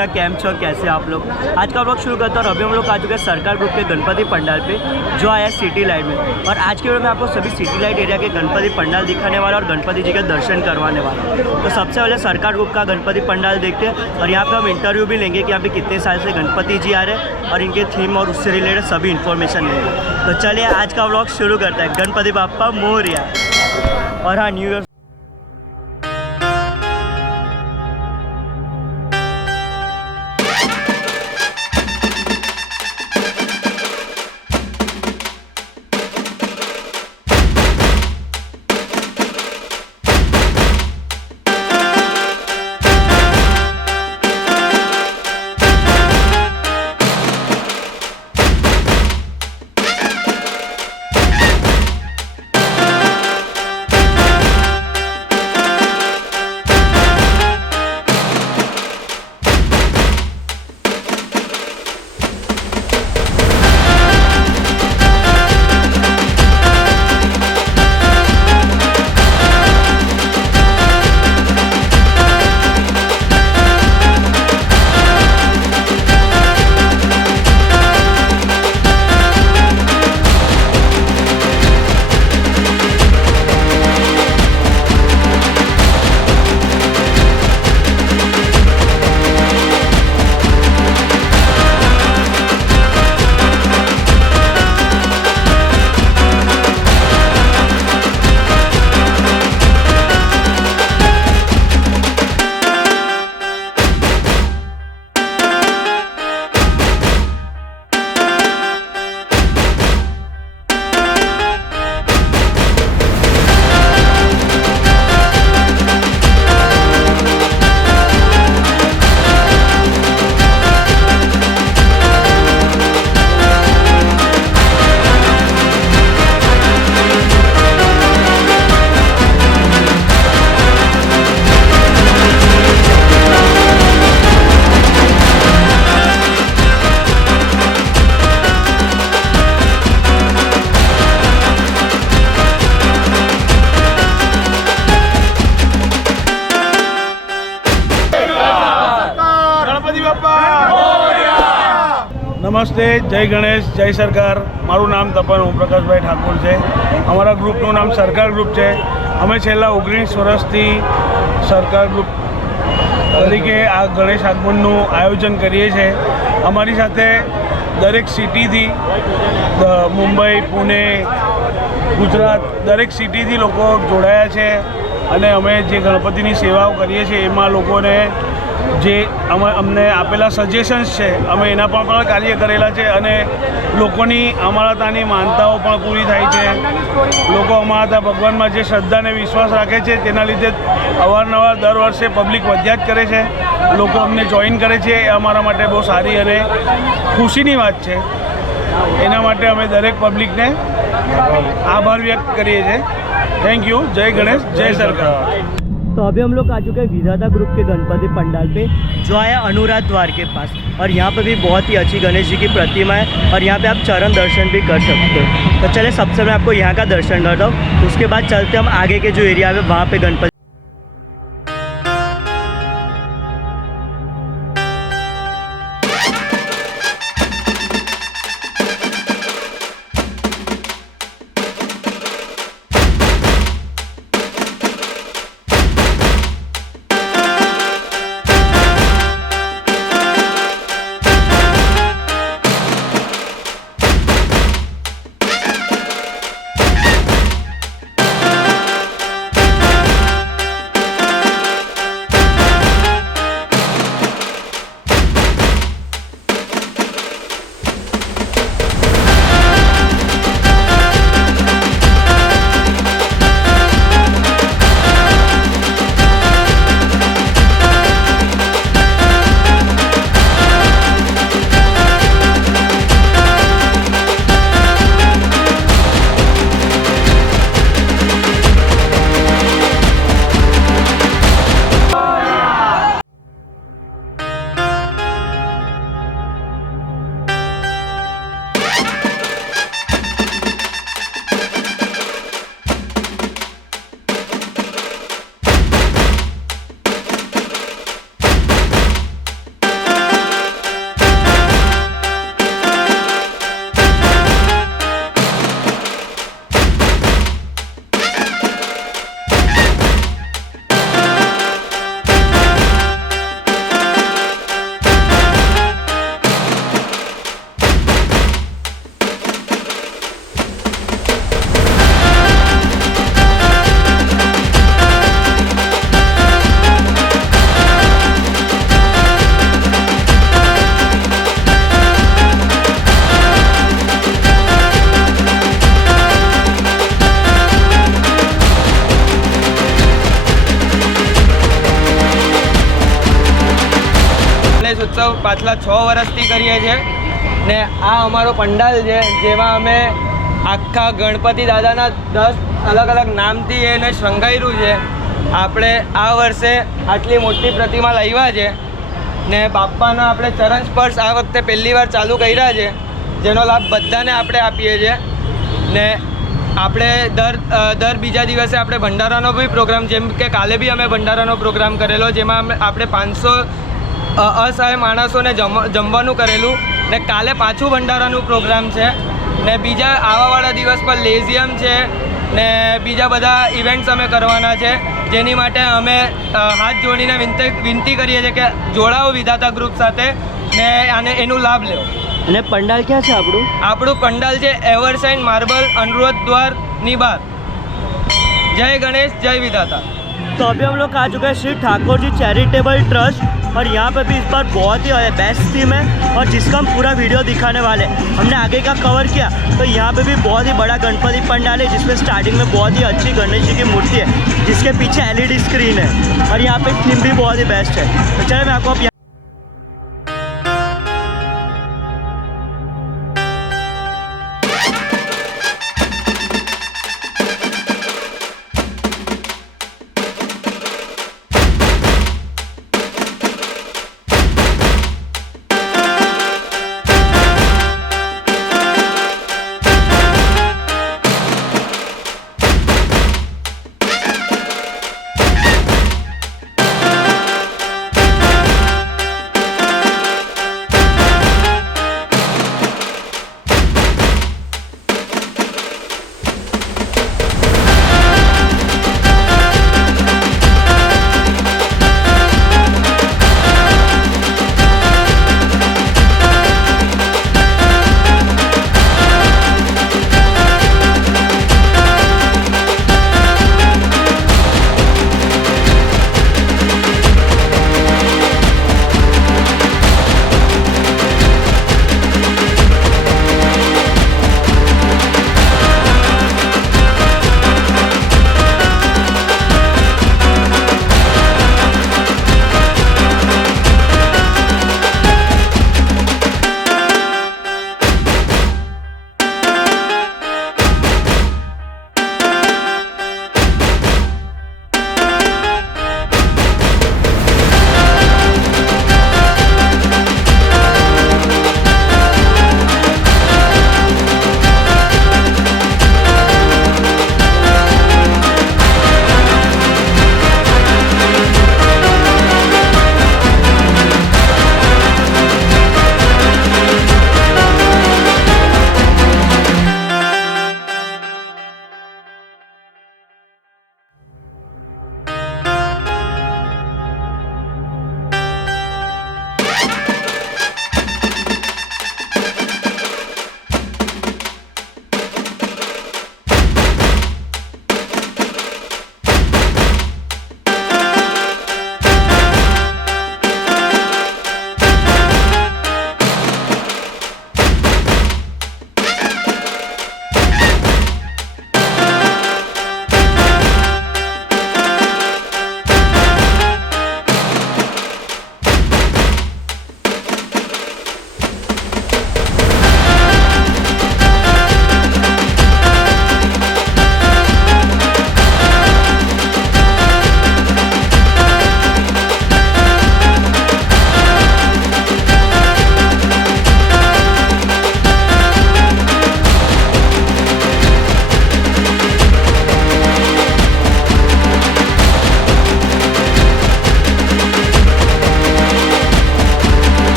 Krishna, cam छो, कैसे आप लोग। आज का व्लॉग शुरू करता हूँ और अभी हम लोग आ चुके हैं सरकार ग्रुप के गणपति पंडाल पे जो आया है सिटी लाइट में। और आज के वीडियो में आपको सभी सिटी लाइट एरिया के गणपति पंडाल दिखाने वाला और गणपति जी के दर्शन करवाने वाला। तो सबसे पहले सरकार ग्रुप का गणपति पंडाल देखते हैं और यहाँ पर हम इंटरव्यू भी लेंगे कि यहाँ पे कितने साल से गणपति जी आ रहे हैं और इनके थीम और उससे रिलेटेड सभी इन्फॉर्मेशन लेंगे। तो चलिए आज का व्लॉग शुरू करते हैं। गणपति बाप्पा मोरया। और हाँ, न्यू ईयर નમસ્તે, જય ગણેશ, જય સરકાર। મારું નામ તપન ઓમપ્રકાશભાઈ ઠાકોર છે। અમારા ગ્રુપનું નામ સરકાર ગ્રુપ છે। અમે છેલ્લા 19 વર્ષથી સરકાર ગ્રુપ તરીકે આ ગણેશ આગમનનું આયોજન કરીએ છીએ। અમારી સાથે દરેક સિટીથી મુંબઈ, પુણે, ગુજરાત દરેક સિટીથી લોકો જોડાયા છે અને અમે જે ગણપતિની સેવાઓ કરીએ છીએ એમાં લોકોને જે અમને આપેલા સજેશન્સ છે અમે એના પણ કાર્ય કરેલા છે અને લોકોની અમારા ત્યાંની માનતાઓ પણ પૂરી થાય છે। લોકો અમારા ત્યાં ભગવાનમાં જે શ્રદ્ધા અને વિશ્વાસ રાખે છે તેના લીધે અવારનવાર દર વર્ષે પબ્લિક વધ્યા જ કરે છે। લોકો અમને જોઈન કરે છે એ અમારા માટે બહુ સારી અને ખુશીની વાત છે। એના માટે અમે દરેક પબ્લિકને આભાર વ્યક્ત કરીએ છીએ। Thank you. જય गणेश, जय सरकार। तो अभी हम लोग आ चुके हैं विधाता ग्रुप के गणपति पंडाल पे जो आया अनुराध द्वार के पास। और यहाँ पे भी बहुत ही अच्छी गणेश जी की प्रतिमा है और यहाँ पे आप चरण दर्शन भी कर सकते हो। तो चले सबसे मैं आपको यहाँ का दर्शन करता हूँ, उसके बाद चलते हम आगे के जो एरिया है वहाँ पे गणपति। ગણેશ ઉત્સવ પાછલા 6 વર્ષથી કરીએ છીએ ને આ અમારો પંડાલ છે જેમાં અમે આખા ગણપતિ દાદાના 10 અલગ અલગ નામથી એને શણગાર્યું છે. આપણે આ વર્ષે આટલી મોટી પ્રતિમા લાવ્યા છે ને બાપ્પાના આપણે ચરણ સ્પર્શ આ વખતે પહેલી વાર ચાલુ કર્યા છે, જેનો લાભ બધાને આપણે આપીએ છીએ. ને આપણે દર બીજા દિવસે આપણે ભંડારાનો બી પ્રોગ્રામ, જેમ કે કાલે બી અમે ભંડારાનો પ્રોગ્રામ કરેલો, જેમાં આપણે 500 અસહાય માણસોને જમવાનું કરેલું ને કાલે પાછું ભંડારાનું પ્રોગ્રામ છે. ને બીજા આવાવાળા દિવસ પર લેઝિયમ છે ને બીજા બધા ઇવેન્ટ્સ અમે કરવાના છે, જેની માટે અમે હાથ જોડીને વિનંતી કરીએ છીએ કે જોડાઓ વિધાતા ગ્રુપ સાથે ને એનું લાભ લો. અને પંડાલ ક્યાં છે આપણું? આપણું પંડાલ છે એવરસાઇન માર્બલ अनुरोध द्वार बार. जय गणेश जय विधाता. तो अभी हम लोग आ चुके हैं श्री ठाकुर जी चैरिटेबल ट्रस्ट और यहाँ पे भी इस बार बहुत ही बेस्ट थीम है और जिसका हम पूरा वीडियो दिखाने वाले हैं. हमने आगे का कवर किया तो यहाँ पे भी बहुत ही बड़ा गणपति पंडाल है जिसमें स्टार्टिंग में बहुत ही अच्छी गणेश जी की मूर्ति है जिसके पीछे LED स्क्रीन है और यहाँ पे थीम भी बहुत ही बेस्ट है. तो चलिए मैं आपको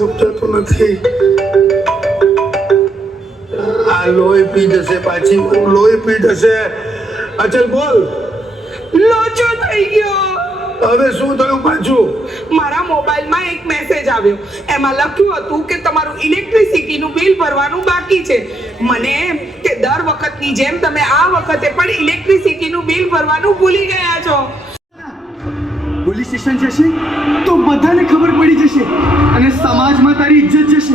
સમજાતું નથી. આ લોહી પી જશે પાછી, લોહી પી જશે. અચલ બોલ, લોચો થઈ ગયો. હવે શું થયું પાછું? મારા મોબાઈલમાં એક મેસેજ આવ્યો. એમાં લખ્યું હતું કે તમારું ઇલેક્ટ્રિસિટીનું બિલ ભરવાનું બાકી છે. મને એમ કે દર વખતની જેમ તમે આ વખતે પણ ઇલેક્ટ્રિસિટીનું બિલ ભરવાનું ભૂલી ગયા છો. પોલીસ સ્ટેશન જશે તો બધાને ખબર પડી જશે અને સમાજમાં તારી इज्जत जैसे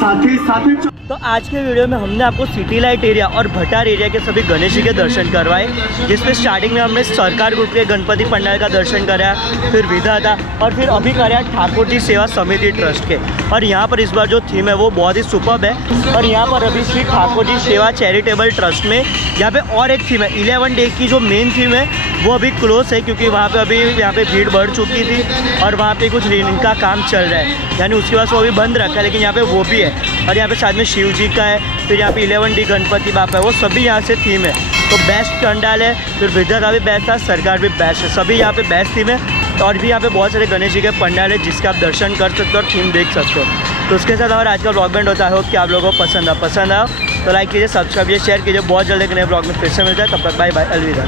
साथे साथे तो आज के वीडियो में हमने आपको सिटी लाइट एरिया और भटार एरिया के सभी गणेश जी के दर्शन करवाए, जिसमें स्टार्टिंग में हमने सरकार ग्रुप के गणपति पंडाल का दर्शन कराया, फिर विधाता और फिर अभी कराया ठाकुर जी सेवा समिति ट्रस्ट के। और यहाँ पर इस बार जो थीम है वो बहुत ही सुपर्ब है। और यहाँ पर अभी श्री ठाकुर जी सेवा चैरिटेबल ट्रस्ट में यहाँ पे और एक थीम है 11 डे की जो मेन थीम है वो अभी क्लोज है, क्योंकि वहाँ पे अभी यहाँ पे भीड़ बढ़ चुकी थी और वहाँ पे कुछ रिनिंग का काम चल रहा है, यानी उसके बाद वो अभी बंद रखा है, लेकिन यहाँ पे वो भी है। और यहाँ पे साथ में शिव जी का है, फिर यहाँ पे 11 डी गणपति बापा है, वो सभी यहाँ से थीम है। तो बेस्ट पंडाल है, फिर विधाता भी बेस्ट था, सरकार भी बेस्ट है, सभी यहाँ पे बेस्ट थीम है। और भी यहाँ पे बहुत सारे गणेश जी के पंडाल है जिसके आप दर्शन कर सकते हो और थीम देख सकते हो। तो उसके साथ हमारा आज का ब्लॉग बैंड होता है, होप कि आप लोगों को पसंद आया तो लाइक कीजिए, सब्सक्राइब कीजिए, शेयर कीजिए। बहुत जल्द एक नए ब्लॉग में फिर से मिलता है, तब तक बाय बाय, अलविदा।